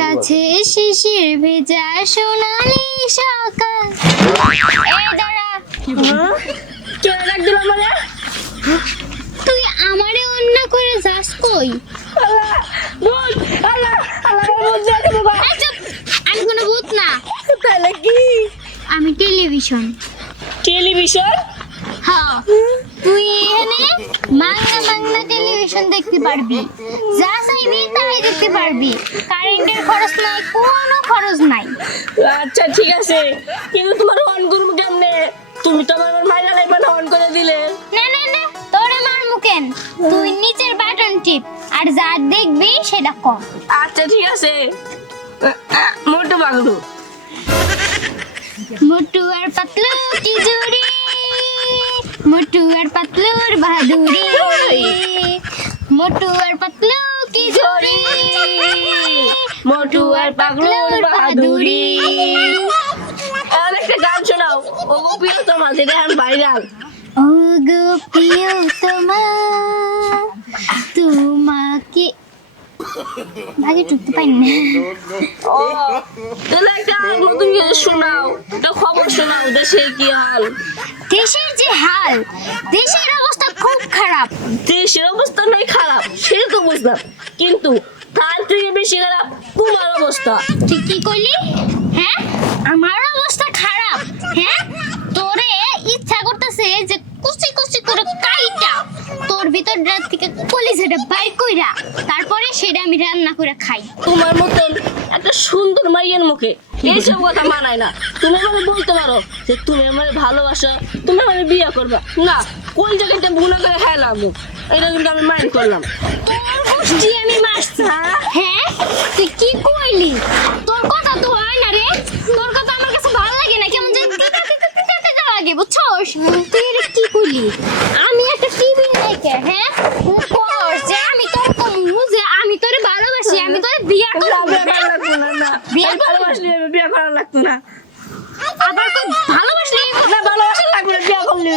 কাছে শিশির ভেজা সোনালি সকাল। এই দাঁড়া। কে ডাক দিল মানে তুই আমারে অন্য করে যাস কই? আল্লাহ ভূত আল্লাহ আল্লাহ ভূত দেখে বাবা আমি কোনো ভূত না। তাহলে কি? আমি টেলিভিশন। টেলিভিশন? হ্যাঁ। তুই এখানে মাংনা মাংনা টেলিভিশন দেখতে পারবি। যা চাইবি তাই দেখতে পারবি। কারেন্টের খরচ নাই কোনো খরচ নাই। আচ্ছা ঠিক আছে। কিন্তু তোমার অন করব কেমনে? তুমি তো আমার মাইরা লাইবা অন করে দিলে। না না না তোরে তুই নিচের বাটন টিপ আর যা দেখবি সেটা কর আচ্ছা ঠিক আছে। মোটু বাগড়ু মোটু আর পাতলু জুড়ি মোটু আর পাতলুর বাহাদুরি। মোটু আর পাতলু জুড়ি মোটু আর পাগলুর বাহাদুরি। একটা গান শোনাও। ও প্রিয় তোমার যেটা এখন ভাইরাল ও গো প্রিয়তমা তোমাকে ভাগে টুকতে পারি না ও তাহলে একটা নতুন শোনাও। একটা খবর শোনাও দেশে কি হাল? দেশের যে হাল দেশের অবস্থা খুব খারাপ। দেশের অবস্থা নয় খারাপ। সেটা তো বুঝলাম। কিন্তু তার থেকে বেশি খারাপ তোমার অবস্থা। তুই কি করলি? হ্যাঁ? আমার অবস্থা খারাপ। হ্যাঁ? তোরে ইচ্ছা করতেছে যে কুচি কুচি করে কাইটা তোর ভিতর রাত থেকে কলিজাটা বাইর কইরা তারপরে সেটা আমি রান্না করে খাই। তোমার মতন একটা সুন্দর মাইয়ের মুখে এইসব কথা মানায় না। তুমি আমাকে বলতে পারো যে তুমি আমার ভালোবাসো তুমি আমার বিয়ে করবা। না কোন জায়গাটা গুণা করে খেলাম এটা কিন্তু আমি মাইন্ড করলাম। তোর আমি মারছি হ্যাঁ? তুই কি কইলি? তোর কথা তো হয় না রে। তোর কথা আমার কাছে ভালো লাগে না। কেমন যেন তিতা তিতা তিতা তিতা লাগে বুঝছস? তুই এটা কি কইলি? আমি একটা টিভি নাইকে হ্যাঁ? কস যে আমি তোর কমু যে আমি তোরে ভালোবাসি আমি তোরে বিয়া করব। বিয়ে না। বিয়ে ভালোবাসলে আমি করা লাগতো না। আবার কই ভালোবাসলি না ভালোবাসা লাগবে বিয়ে করলে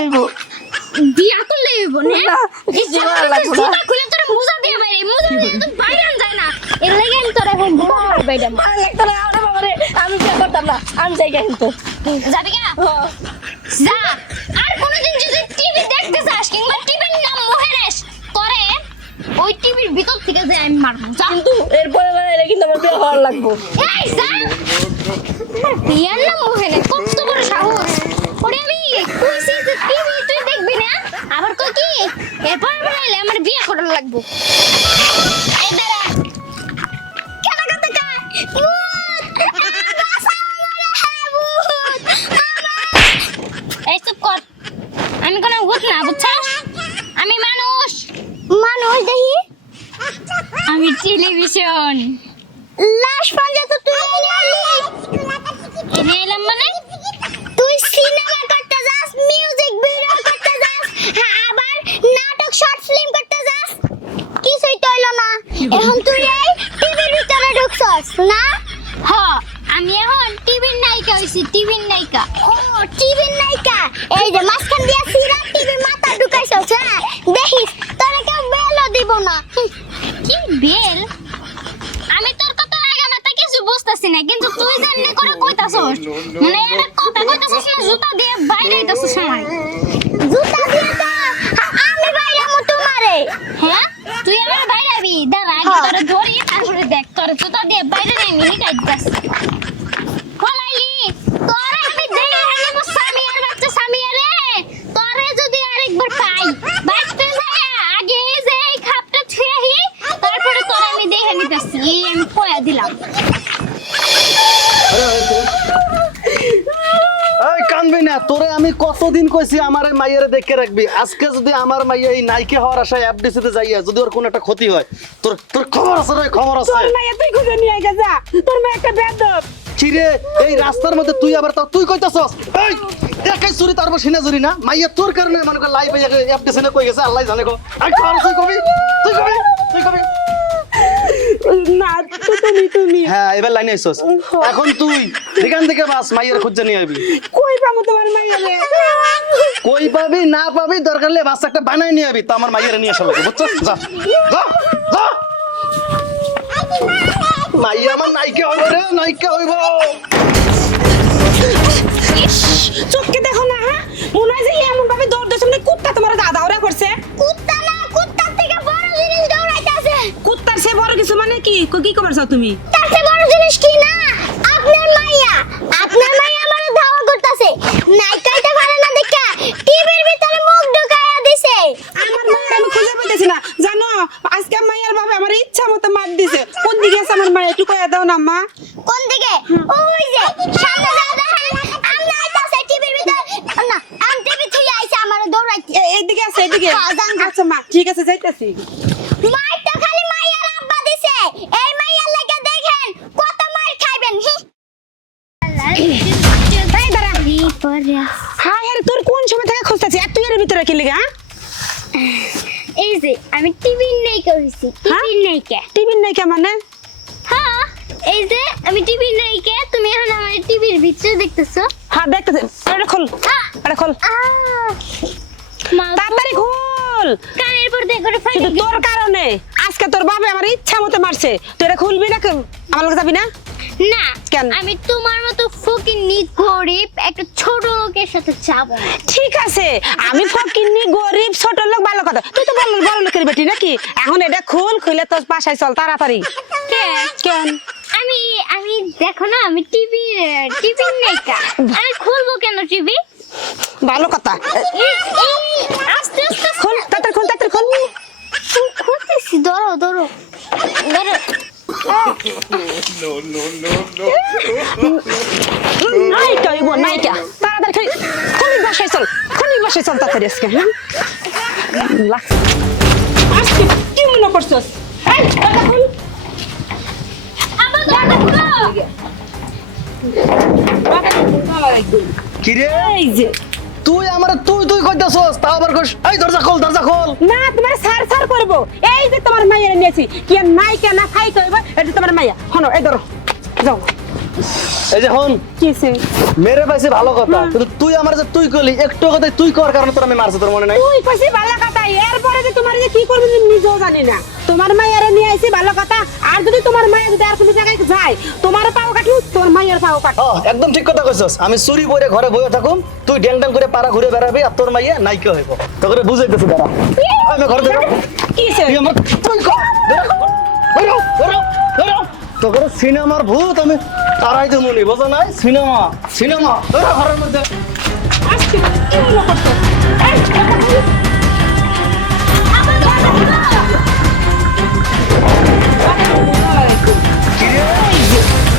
বিয়া করলে হইব না? কিছু ভালো না। জুতা খুলে তোরে মুজা দিয়ে বাইরে মুজা দিয়ে তো বাইরে যায় না এর লাগি আমি তোরে এখন বাইরে ভালো লাগতো না আরে বাবা রে আমি বিয়ে করতাম না আমি যাই কিন্তু। যাবি কেনা। যা। আর কোনোদিন যদি টিভি দেখতে কিংবা টিভির নাম মোহেরেশ করে ওই টিভির ভিতর থেকে যে আমি মারবো। কিন্তু এরপরে বেড়াইলে কিন্তু আমার বিয়ে হওয়ার লাগবো। এই যা। আর নাম মোহেরেশ কত বড় সাহস। ওরে আমি কইছি যে টিভি তুই দেখবি না? আবার কই কি? এরপর বেড়াইলে আমার বিয়ে করার লাগবো। এই দাঁড়া কেন কা কর। আমি কোনো ভূত না বুঝছস? আমি মানুষ। মানুষ দেখি। আমি টেলিভিশন। লাশ পাঞ্জা তো তুই এনে এলাম মানে তুই সিনেমা করতে যাস মিউজিক ভিডিও করতে যাস হ্যাঁ আবার নাটক শর্ট ফিল্ম করতে যাস কিছুই তো হইল না এখন তুই এই টিভির ভিতরে ঢুকছস না? হ আমি এখন টিভির নায়িকা হইছি টিভির নায়িকা। ও টিভির নায়িকা? এই যে মাঝখান দিয়া সিরা টিভির মাথা ঢুকাইছস হ্যাঁ? দেখিস তোরা কেউ বেলও দিব না। কি বেল? আমি তোর কথা আগে মাথা কিছু বুঝতাছি না কিন্তু তুই জানলে করে কইতাছস মানে এটা কথা কইতাছস না জুতা দিয়ে বাইরে হইতাছস আমার জুতা দিয়ে তো আমি বাইরে মু তোমারে। হ্যাঁ? তুই আমার বাইরে আবি দাঁড়া আগে তোরে ধরি তারপরে তো তোর জুতা দিয়ে বাইরে নেই মিনি কাইতাছ কলাইলি, তোরে আমি দেই আনিব সামিয়ার বাচ্চা স্বামী রে তোরে যদি আরেকবার পাই বাঁচতে যায়, আগে যে এই খাপটা ছুঁয়াহি তারপরে তোরে আমি দেখে দাসি এই আমি কয়া দিলাম। এই কানবি না তোরে আমি কতদিন কইছি আমার এই মাইয়ারে দেখে রাখবি? আজকে যদি আমার মাইয়া এই নাইকে হওয়ার আশায় এফডিসিতে যাইয়া যদি ওর কোনো একটা ক্ষতি হয় তোর তোর খবর আছে রে খবর আছে। তোর মাইয়া তুই খুঁজে নিয়ে আগে যা। তোর মাইয়া একটা বেদব চিরে এই রাস্তার মধ্যে তুই আবার তাও তুই কইতাছস? এই একাই চুরি তারপর সিনা চুরি না? মাইয়া তোর কারণে মনে কর লাইভ এফডিসিতে কই গেছে? আল্লাহ জানে গো আই খবর তুই কবি? তুই কবি? তুই কবি? না তো তুমি তুমি। হ্যাঁ এবার লাইনে আইছস এখন তুই এখান থেকে বাস মাইয়ের খুঁজে নিয়ে আবি কই পাবো তোমার মাইয়ারে কই পাবি না পাবি দরকার হলে বাস একটা বানাই নিয়ে আবি তো আমার মাইয়ের নিয়ে আসা লাগে বুঝছ? যা যা যা। মাইয়া আমার নাইকে হইব রে নাইকে হইব। কি কি করছ তুমি? চেয়ে বড় জিনিস কি না? আপনার মাইয়া আপনার মাইয়া আমার ধাওয়া করতেছে। নাইকাইতে পারে না দেখা টিভির ভিতরে মুখ ঢুকাইয়া দিছে। আমার মায়ের আমি খুঁজে পেতেছি না। জানো আজকে মায়ের বাবা আমার ইচ্ছা মতো মার দিছে। কোন দিকে আছে আমার মায়ের একটু কয়ে দাও না মা। কোন দিকে? ওই যে সামনে যাও দেখেন আমরা আইতাছে টিভির ভিতরে না আমি টিভি থেকে আইছে আমার দৌড়াইতে এ- আছে এইদিকে হ্যাঁ। আচ্ছা মা ঠিক আছে যাইতেছি। মাইরটা খালি মাইয়ার আব্বা দিছে এই মাইয়ার লাগা দেখেন কত মাইর খাইবেন হি এই দাঁড়া হাই আরে তোর কোন সময় থেকে খুঁজতেছি? আর তুই এর ভিতরে কি লিগা এই যে আমি টিভি নেই করেছি টিভি নেই কে? টিভির নাই কে মানে? হ্যাঁ এই যে আমি টিভি নেই কে? তুমি এখন আমার টিভির ভিতরে দেখতেছো? হ্যাঁ দেখতেছি। এটা খোল। এটা খোল। আহ! মা তাড়াতাড়ি খোল। কানের পর দেখো তোর কারণে। আজকে তোর বাবা আমার ইচ্ছা মতো মারছে। তুই এটা খুলবি না? আমার লোক যাবি না? না কেন? আমি তোমার মতো ফকিন্নি গরিব একটা ছোট লোকের সাথে যাব ঠিক আছে আমি ফকিন্নি গরিব ছোট লোক ভালো কথা। তুই তো বড় বড় লোকের বেটি নাকি? এখন এটা খুল খুলে তোর বাসায় চল তাড়াতাড়ি। কেন? আমি আমি দেখো না আমি টিভি টিভি নেই কা। আমি খুলবো কেন টিভি ভালো কথা। আস্তে আস্তে। খোল তাড়াতাড়ি খোল তাড়াতাড়ি খোল। খুলতেছি ধরো ধরো। ধরো। নাইকা ইবো নাইকা তাড়াতাড়ি খালি খুলি বাসায় চল খুলি বাসায় চল তাড়াতাড়ি আজকে হ্যাঁ? লাগছে আজকে কি মনে করছস? এই এটা খুল। আমার দরজা খুলো। কি এই যে। তুই আমার তুই তুই কইতাছস তাও আবার কইস এই দরজা খোল দরজা খোল। না তোমার সার সার করব। এই যে তোমার মাইয়া নিয়েছি কি আর নাইকা না খাই কইব এটা তোমার মাইয়া। হনো এই ধরো যাও। এই যে হন কিসে মেরে পাইছি ভালো কথা কিন্তু তুই আমার যে তুই কইলি একটু কথা তুই কর কারণে তোর আমি মারছি তোর মনে নাই? তুই কইছি ভালো কথা এরপরে যে তোমার যে কি করবে আমি নিজেও জানি না। তোমার মায়ের নিয়ে আইছি ভালো কথা আর যদি তোমার মায়ের যদি আর কোনো জায়গায় যায় তোমার পাও কাটু তোর হ্যাঁ একদম ঠিক কথা কইছস। আমি চুরি করে ঘরে বসে থাকুম তুই ড্যাং ড্যাং করে পাড়া ঘুরে বেড়াবি আর তোর মাইয়া নাইকে হইব। তোকে বুঝাইতেছি দাঁড়া। আমি ঘরে দেখো তুই আমার তুই কর। ধরো ধরো ধরো তোকে সিনেমার ভূত আমি তারাই তো মনি বোঝা নাই? Cinema cinema. ধরো ঘরের মধ্যে। আজকে কি মনে করছ। আমার